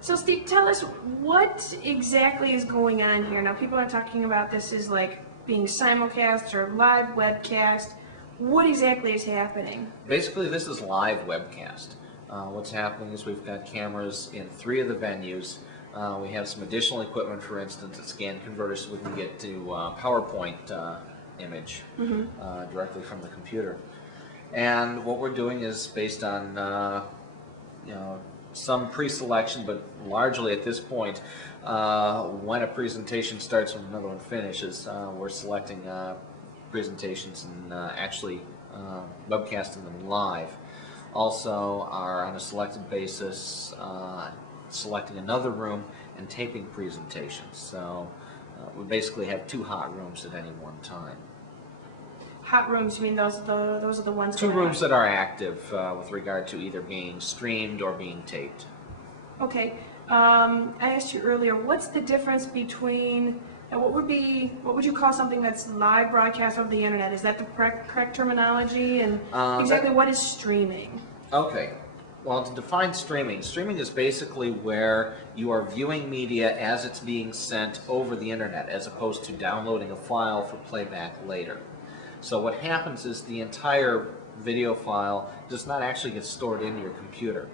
So Steve, tell us what exactly is going on here. Now people are talking about this as like being simulcast or live webcast. What exactly is happening? Basically, this is live webcast. What's happening is we've got cameras in 3 of the venues. We have some additional equipment, for instance, a scan converter so we can get to PowerPoint image directly from the computer. And what we're doing is based on some pre-selection, but largely at this point, when a presentation starts and another one finishes, we're selecting presentations and actually webcasting them live. Also are on a selected basis selecting another room and taping presentations. So we basically have 2 hot rooms at any one time. Hot rooms, you mean those are the ones? 2 rooms that are active with regard to either being streamed or being taped. Okay. I asked you earlier, what's the difference between what would you call something that's live broadcast over the internet? Is that the correct terminology? And exactly what is streaming? Okay. Well, to define streaming is basically where you are viewing media as it's being sent over the internet, as opposed to downloading a file for playback later. So what happens is the entire video file does not actually get stored into your computer.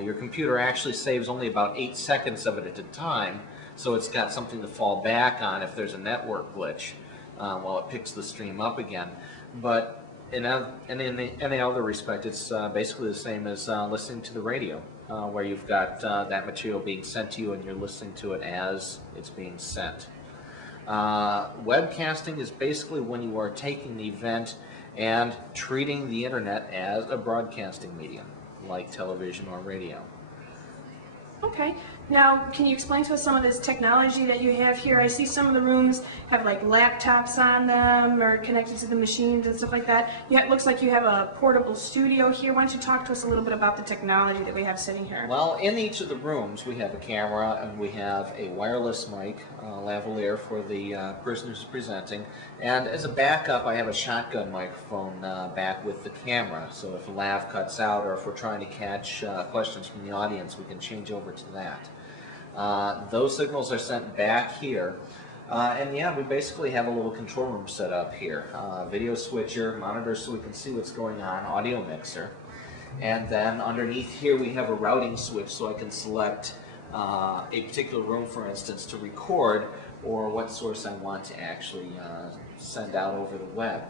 Your computer actually saves only about 8 seconds of it at a time, so it's got something to fall back on if there's a network glitch while it picks the stream up again. But in any other respect, it's basically the same as listening to the radio, where you've got that material being sent to you and you're listening to it as it's being sent. Webcasting is basically when you are taking the event and treating the internet as a broadcasting medium, like television or radio. Okay. Now, can you explain to us some of this technology that you have here? I see some of the rooms have like laptops on them or connected to the machines and stuff like that. Yeah, it looks like you have a portable studio here. Why don't you talk to us a little bit about the technology that we have sitting here? Well, in each of the rooms we have a camera and we have a wireless mic, lavalier for the prisoners presenting, and as a backup I have a shotgun microphone back with the camera, so if a lav cuts out or if we're trying to catch questions from the audience, we can change over to that. Those signals are sent back here, and yeah, we basically have a little control room set up here. Video switcher, monitor so we can see what's going on, audio mixer, and then underneath here we have a routing switch so I can select a particular room, for instance, to record or what source I want to actually send out over the web.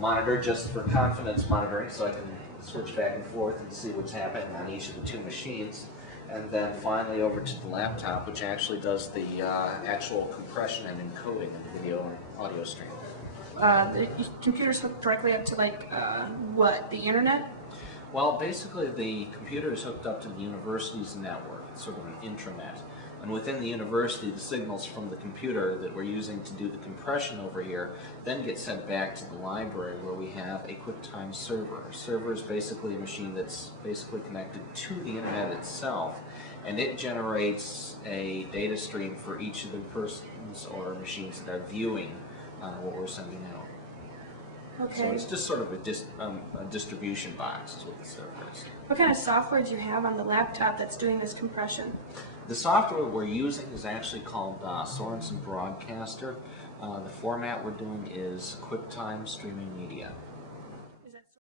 Monitor just for confidence monitoring so I can switch back and forth and see what's happening on each of the 2 machines. And then finally over to the laptop, which actually does the actual compression and encoding of the video and audio stream. The computer's hooked directly up to like, what, the internet? Well, basically the computer is hooked up to the university's network. It's sort of an intranet. And within the university, the signals from the computer that we're using to do the compression over here then get sent back to the library where we have a QuickTime server. A server is basically a machine that's basically connected to the internet itself, and it generates a data stream for each of the persons or machines that are viewing what we're sending out. Okay. So it's just sort of a distribution box is what the server is. What kind of software do you have on the laptop that's doing this compression? The software we're using is actually called Sorensen Broadcaster. The format we're doing is QuickTime Streaming Media.